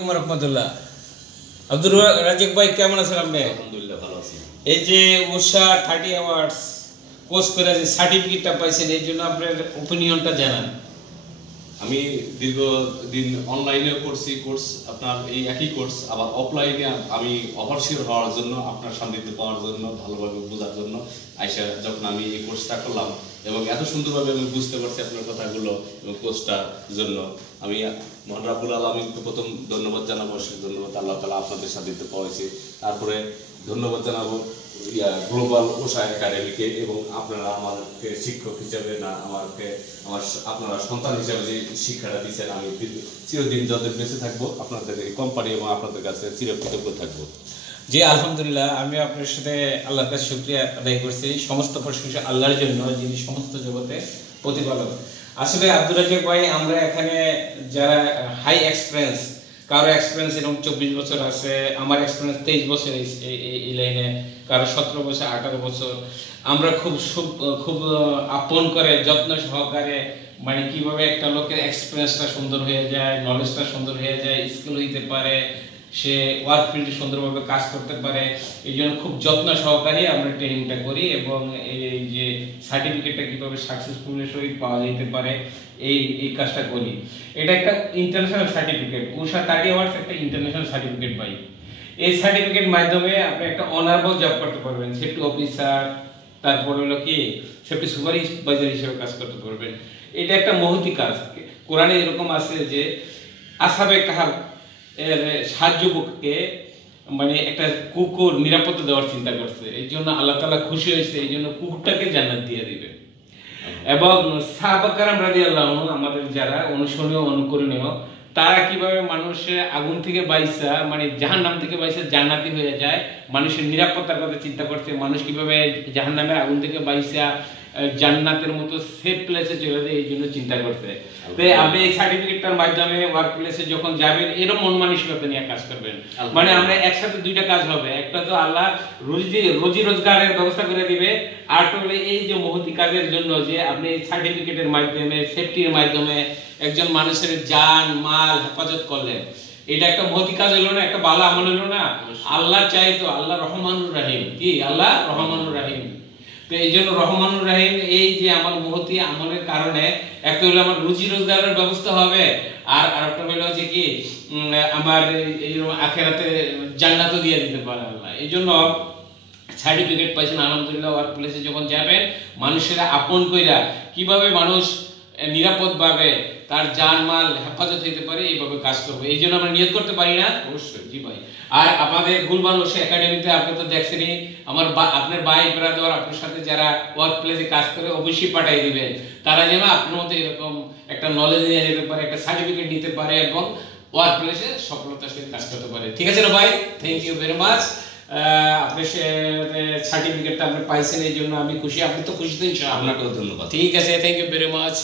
রহমতুল্লাহ। আব্দুর রাজ্জাক ভাই কেমন আছেন আপনি? আলহামদুলিল্লাহ ভালো আছি। এই যে উষা 30 অ্যাওয়ার্ডস কোর্স করে যে সার্টিফিকেটটা পাইছেন এই জন্য আপনার ওপিনিয়নটা জানান। আমি দীর্ঘদিন অনলাইনেও করছি কোর্স, আপনার এই একই কোর্স, আবার অফলাইনে আমি অপারশিওর হওয়ার জন্য, আপনার সান্নিধ্য পাওয়ার জন্য, ভালোভাবে বোঝার জন্য আইসা যখন আমি এই কোর্সটা করলাম এবং এত সুন্দরভাবে আমি বুঝতে পারছি আপনার কথাগুলো এবং কোর্সটার জন্য আমি মহান রাব্বুল আলামিনকে প্রথম ধন্যবাদ জানাবো। ধন্যবাদ আল্লাহ তাআলা আপনাদের সান্নিধ্য পাওয়াইছে। তারপরে ধন্যবাদ জানাবো গ্লোবাল উষা একাডেমিকে এবং আপনারা আমাকে শিক্ষক হিসেবে না আপনারা সন্তান হিসেবে যে শিক্ষাটা দিচ্ছেন, আমি চিরদিন যাদের বেঁচে থাকবো আপনাদের এই কোম্পানি এবং আপনাদের কাছে চিরকৃতজ্ঞ থাকবো। জি আলহামদুলিল্লাহ, আমি আপনার সাথে আল্লাহর কাছে শুকরিয়া আদায় করছি। সমস্ত প্রশংসা আল্লাহর জন্য, যিনি সমস্ত জগতে প্রতিপালক। আসলে আব্দুর রাজ্জাক ভাই, আমরা এখানে যারা হাই এক্সপিরিয়েন্স, কারো এক্সপিরিয়েন্স এরকম 24 বছর আছে, আমার এক্সপিরিয়েন্স 23 বছর এই লাইনে, কারো 17 বছর 18 বছর। আমরা খুব আপন করে যত্ন সহকারে, মানে কিভাবে একটা লোকের এক্সপিরিয়েন্সটা সুন্দর হয়ে যায়, নলেজটা সুন্দর হয়ে যায়, স্কিল হইতে পারে, সে ওয়ার্ক ফিল্ডে সুন্দরভাবে কাজ করতে পারে, এই জন্য খুব যত্ন সহকারে আমরা ট্রেনিংটা করি এবং এই যে সার্টিফিকেটটা কীভাবে সাকসেসফুলি সহিত পাওয়া যেতে পারে এই কাজটা করি। এটা একটা ইন্টারন্যাশনাল সার্টিফিকেট, উষা 30 অ্যাওয়ার্ডস একটা ইন্টারন্যাশনাল সার্টিফিকেট পাই। এই সার্টিফিকেট মাধ্যমে আপনি একটা অনারেবল জব করতে পারবেন, সেফটি অফিসার, তারপর হলো কি সেফটি সুপারভাইজার হিসেবে কাজ করতে পারবেন। এটা একটা মহতি কাজ। কোরআনে এরকম আছে যে আসহাবে কাহাফ এর সাহায্যকে, মানে একটা কুকুর নিরাপত্তা দেওয়ার চিন্তা করছে, এই জন্য আল্লাহ তাআলা খুশি হয়েছে, এই জন্য কুকুরটাকে জান্নাত দিয়ে দিবে। এবং সাহাবা কেরাম রাদিয়াল্লাহু আনহু, আমাদের যারা অনুসরণীয় অনুকরণীয়, তারা কিভাবে মানুষের আগুন থেকে বাইসা, মানে জাহান্নাম থেকে বাইসা জান্নাতি হয়ে যায়, মানুষের নিরাপত্তার কথা চিন্তা করছে, মানুষ কিভাবে জাহান্নামের আগুন থেকে বাইসা জান্নাতের মতো সেফ প্লেসে চলে যায়, এই জন্য চিন্তা করতে। তো আপনি এই সার্টিফিকেটটার মাধ্যমে ওয়ার্ক প্লেসে যখন যাবেন, এরকম মন মানসিকতা নিয়ে কাজ করবেন। মানে আমরা একসাথে দুইটা কাজ হবে, একটা তো আল্লাহ রুজি রোজগারের ব্যবস্থা করে দিবে, আর তো এই যে মহতি কাজের জন্য যে আপনি এই সার্টিফিকেটের মাধ্যমে, সেফটির মাধ্যমে একজন মানুষের জান মাল হেফাজত করলেন, এটা একটা মহতি কাজ হলো না, একটা ভালো আমল হলো না। আল্লাহ চাইতো, আল্লাহ রহমানুর রাহিম, কি আল্লাহ রহমানুর রাহিম। তো এই জন্য রহমানুর রাহিম, এই যে আমার মহতি আমলের কারণে একটা হলো আমার রুজি রোজগারের ব্যবস্থা হবে, আর আরেকটা হলো যে কি আমার এই আখিরাতে জান্নাতও দিয়ে দিতে পারে আল্লাহ। এই জন্য সার্টিফিকেট পাইছেন আলহামদুলিল্লাহ। ওয়ার্ক প্লেসে যখন যাবেন, মানুষেরা আপন কইরা কিভাবে মানুষ নিরাপদভাবে তার জানমাল হেফাজত হইতে পারে, এইভাবে কাজ করবে। এই জন্য আমরা নিয়ত করতে পারি না? অবশ্যই জি ভাই। আর আমাদের গুলবান উষা একাডেমিতে আপনি তো দেখছেনই, আপনার ভাই ব্রাদার আপনার সাথে যারা ওয়ার্ক প্লেসে কাজ করে, অবশ্যই পাঠাই দিবেন, তারা যেন আপনার মতো এরকম একটা নলেজ নিয়ে যেতে পারে, একটা সার্টিফিকেট নিতে পারে এবং ওয়ার্ক প্লেসে সফলতার সাথে কাজ করতে পারে। ঠিক আছে না ভাই? Thank you very much. আপনি সার্টিফিকেটটা আপনি পাইছেন, এই জন্য আমি খুশি। আপনি তো খুশি তো? ইনশাআল্লাহ। আপনাকেও ধন্যবাদ। ঠিক আছে, থ্যাংক ইউ ভেরি মাচ।